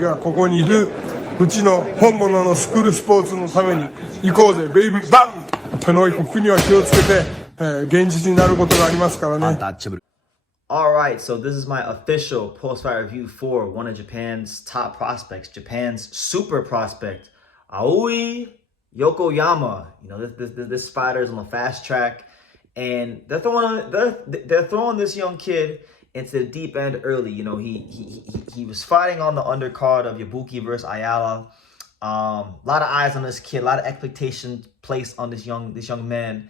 がここにいるうちの本物のスクールスポーツのために行こうぜベイビーバンこの国は気をつけて、現実になることがありますからね。Alright, so this is my official post-fight review for one of Japan's top prospects, Japan's super prospect, Aoi Yokoyama. You know, this fighter is on the fast track, and they're throwing this young kid into the deep end early. You know, he was fighting on the undercard of Yabuki versus Ayala. A lot of eyes on this kid, a lot of expectations placed on this young man,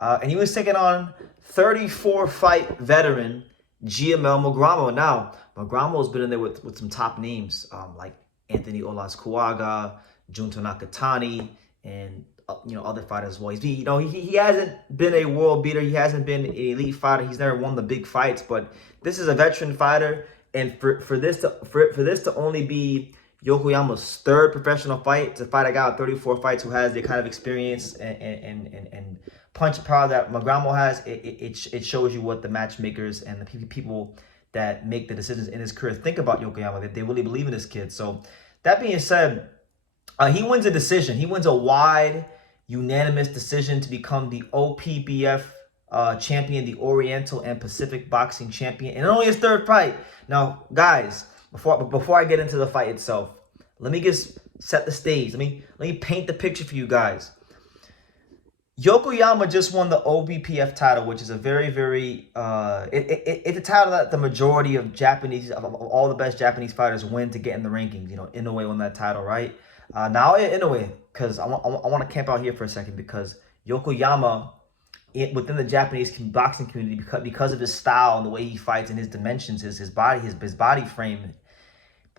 and he was taking on 34-fight veteran GML Magramo. Now, Magramo's been in there with some top names like Anthony Olaskuaga, Junto Nakatani, and other fighters as well. He hasn't been a world beater. He hasn't been an elite fighter. He's never won the big fights. But this is a veteran fighter, and for this to only be Yokoyama's third professional fight, to fight a guy with 34 fights who has the kind of experience and punch power that Magramo has, it shows you what the matchmakers and the people that make the decisions in his career think about Yokoyama, that they really believe in this kid. So that being said, he wins a decision. He wins a wide, unanimous decision to become the OPBF champion, the Oriental and Pacific boxing champion, and only his third fight. Now, guys, before I get into the fight itself, let me just set the stage. Let me paint the picture for you guys. Yokoyama just won the OBPF title, which is a very, very it's a title that the majority of all the best Japanese fighters win to get in the rankings. Inoue won that title, right? Naoya Inoue, because I want to camp out here for a second, because Yokoyama, within the Japanese boxing community, because of his style and the way he fights and his dimensions, his body frame,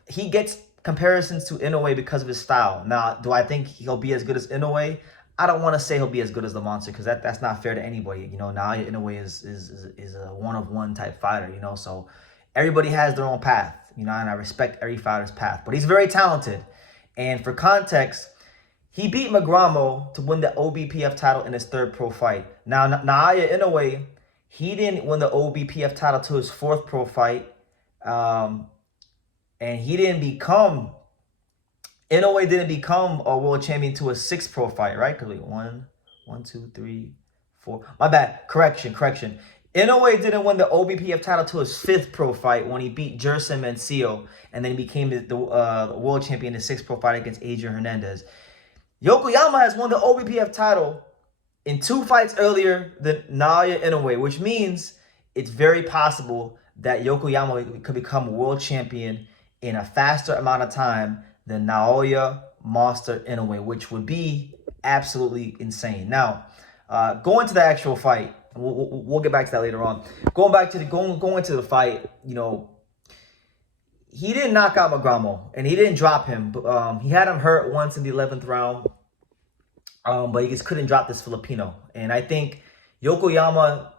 he gets comparisons to Inoue because of his style. Now, do I think he'll be as good as Inoue? I don't want to say he'll be as good as the monster, because that's not fair to anybody. Naoya Inoue is a one-of-one type fighter, so everybody has their own path, and I respect every fighter's path. But he's very talented. And for context, he beat Magramo to win the OBPF title in his third pro fight. Now, Naoya Inoue, he didn't win the OBPF title to his fourth pro fight. And Inoue didn't become a world champion to a sixth pro fight, right? Because one, two, three, four. My bad. Correction. Inoue didn't win the OBPF title to his fifth pro fight when he beat Jerson Mencio, and then he became the world champion in his sixth pro fight against Adrian Hernandez. Yokoyama has won the OBPF title in 2 fights earlier than Naoya Inoue, which means it's very possible that Yokoyama could become a world champion in a faster amount of time than Naoya Monster Inoue, which would be absolutely insane. Now, going to the actual fight, we'll get back to that later on. Going into the fight, he didn't knock out Magramo, and he didn't drop him. He had him hurt once in the 11th round, but he just couldn't drop this Filipino. And I think Yokoyama,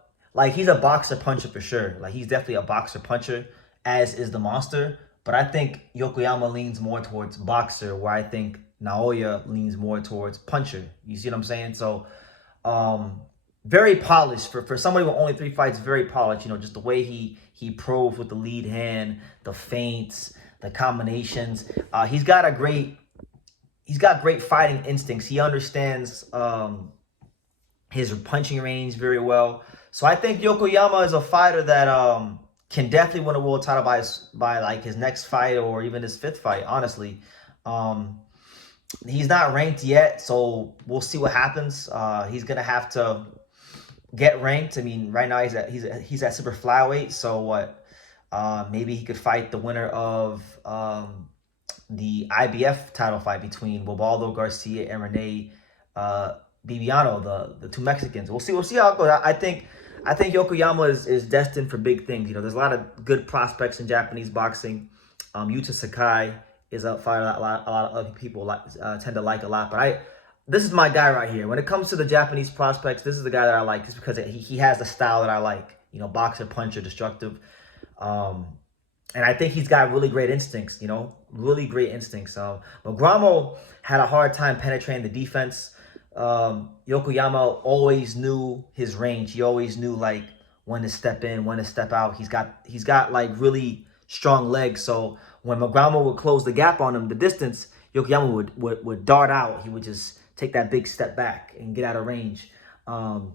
he's a boxer puncher for sure. He's definitely a boxer puncher, as is the monster. But I think Yokoyama leans more towards boxer, where I think Naoya leans more towards puncher. You see what I'm saying? So, very polished for somebody with only 3 fights. Very polished. Just the way he probes with the lead hand, the feints, the combinations. He's got great fighting instincts. He understands his punching range very well. So I think Yokoyama is a fighter that can definitely win a world title by his next fight, or even his 5th fight, honestly. He's not ranked yet, so we'll see what happens. He's gonna have to get ranked. Right now he's at super flyweight, so what? Maybe he could fight the winner of the IBF title fight between Wilbaldo Garcia and Rene Bibiano, the 2 Mexicans. We'll see how it goes. I think Yokoyama is destined for big things. There's a lot of good prospects in Japanese boxing. Yuta Sakai is a fighter that a lot of other people tend to like a lot. But this is my guy right here. When it comes to the Japanese prospects, this is the guy that I like, just because he has the style that I like. Boxer, puncher, destructive. And I think he's got really great instincts. Really great instincts. Magramo had a hard time penetrating the defense. Yokoyama always knew his range. He always knew when to step in, when to step out. He's got really strong legs. So when Magramo would close the gap on him, the distance, Yokoyama would dart out. He would just take that big step back and get out of range. So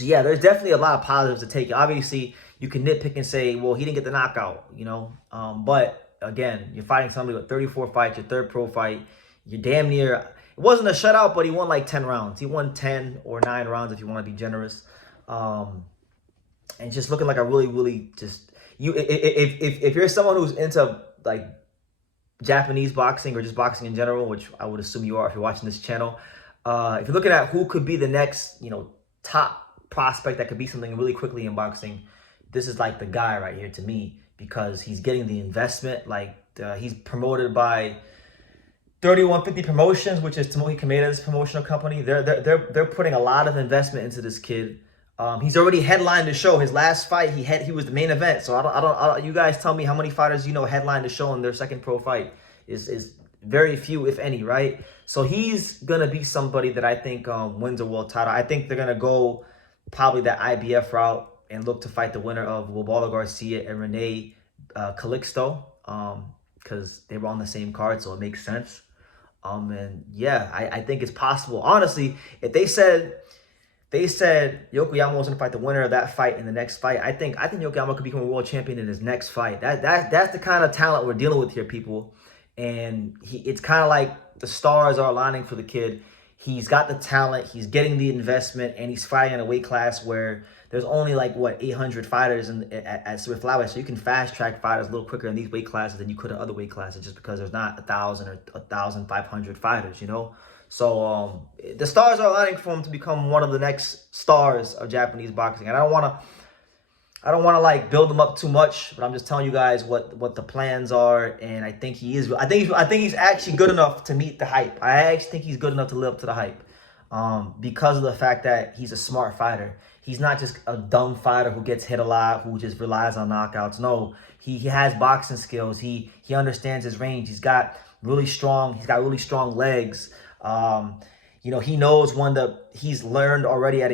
yeah, there's definitely a lot of positives to take. Obviously, you can nitpick and say, well, he didn't get the knockout, you know. But again, you're fighting somebody with 34 fights, your third pro fight. You're damn near. It wasn't a shutout, but he won like 10 rounds. He won 10 or 9 rounds if you want to be generous. And just looking like a really just if you're someone who's into like Japanese boxing or just boxing in general, which I would assume you are if you're watching this channel. If you're looking at who could be the next, you know, top prospect that could be something really quickly in boxing, this is like the guy right here to me, because he's getting the investment. Like he's promoted by 3150 Promotions, which is Tomohiko Kameda's promotional company. They're putting a lot of investment into this kid. He's already headlined the show. His last fight, he was the main event. So I don't. You guys tell me how many fighters you know headlined the show in their second pro fight. Is very few, if any, right? So he's gonna be somebody that I think wins a world title. I think they're gonna go probably that IBF route and look to fight the winner of Wilbaldo Garcia and Rene Calixto, because they were on the same card, so it makes sense. And yeah, I think it's possible. Honestly, if they said Yokoyama was going to fight the winner of that fight in the next fight, I think Yokoyama could become a world champion in his next fight. That's the kind of talent we're dealing with here, people. And it's kind of like the stars are aligning for the kid. He's got the talent, he's getting the investment, and he's fighting in a weight class where there's only like 800 fighters at super flyweight, so you can fast track fighters a little quicker in these weight classes than you could in other weight classes, just because there's not 1,000 or 1,500 fighters, you know. So the stars are aligning for him to become one of the next stars of Japanese boxing. And I don't want to like build him up too much, but I'm just telling you guys what the plans are, and I think he is. I think he's actually good enough to meet the hype. I actually think he's good enough to live up to the hype, because of the fact that he's a smart fighter. He's not just a dumb fighter who gets hit a lot, who just relies on knockouts. No, he has boxing skills. He understands his range. He's got really strong legs. You know, he knows he's learned already at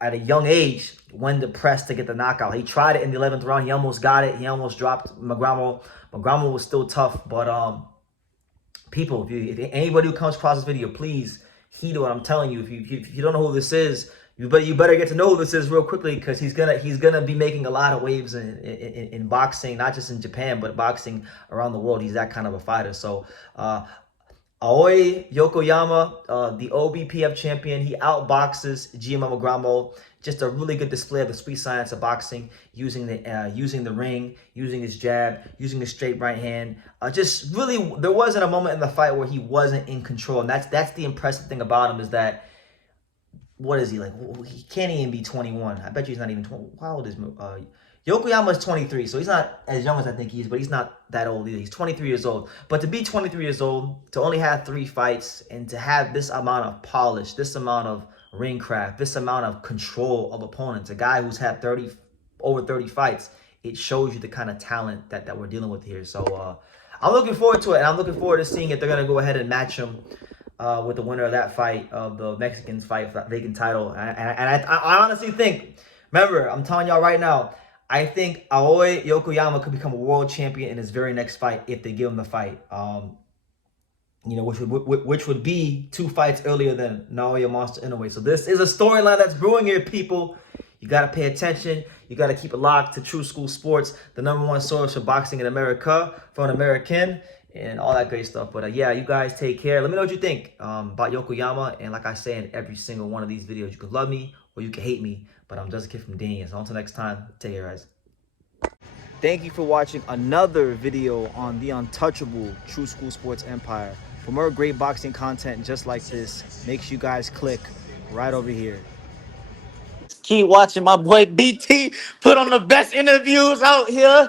a young age when to press to get the knockout. He tried it in the 11th round. He almost got it. He almost dropped Magramo. Magramo was still tough, but people, if anybody who comes across this video, please heed what I'm telling you. If you don't know who this is, you better get to know who this is real quickly, because he's gonna be making a lot of waves in boxing, not just in Japan, but boxing around the world. He's that kind of a fighter. So Aoi Yokoyama, the Opbf champion, he outboxes Jima Magramo. Just a really good display of the sweet science of boxing, using the ring, using his jab, using his straight right hand. Just really, there wasn't a moment in the fight where he wasn't in control, and that's the impressive thing about him, is that, what is he like? He can't even be 21. I bet you he's not even 20. How old is Yokoyama is 23, so he's not as young as I think he is, but he's not that old either. He's 23 years old. But to be 23 years old, to only have 3 fights, and to have this amount of polish, this amount of ring craft, this amount of control of opponents, a guy who's had over 30 fights, it shows you the kind of talent that we're dealing with here. So I'm looking forward to it, and I'm looking forward to seeing if they're going to go ahead and match him with the winner of that fight, of the Mexicans fight for that vacant title. And I honestly think, remember, I'm telling y'all right now, I think Aoi Yokoyama could become a world champion in his very next fight if they give him the fight. You know, which would be 2 fights earlier than Naoya Monster Inoue. So this is a storyline that's brewing here, people. You got to pay attention. You got to keep it locked to True School Sports, the #1 source for boxing in America, for an American, and all that great stuff. But yeah, you guys take care. Let me know what you think about Yokoyama. And like I say in every single one of these videos, you can love me or you can hate me, but I'm just a kid from Dania. So until next time, take care, guys. Thank you for watching another video on the untouchable True School Sports Empire. For more great boxing content just like this, make sure you guys click right over here. Keep watching my boy BT put on the best interviews out here.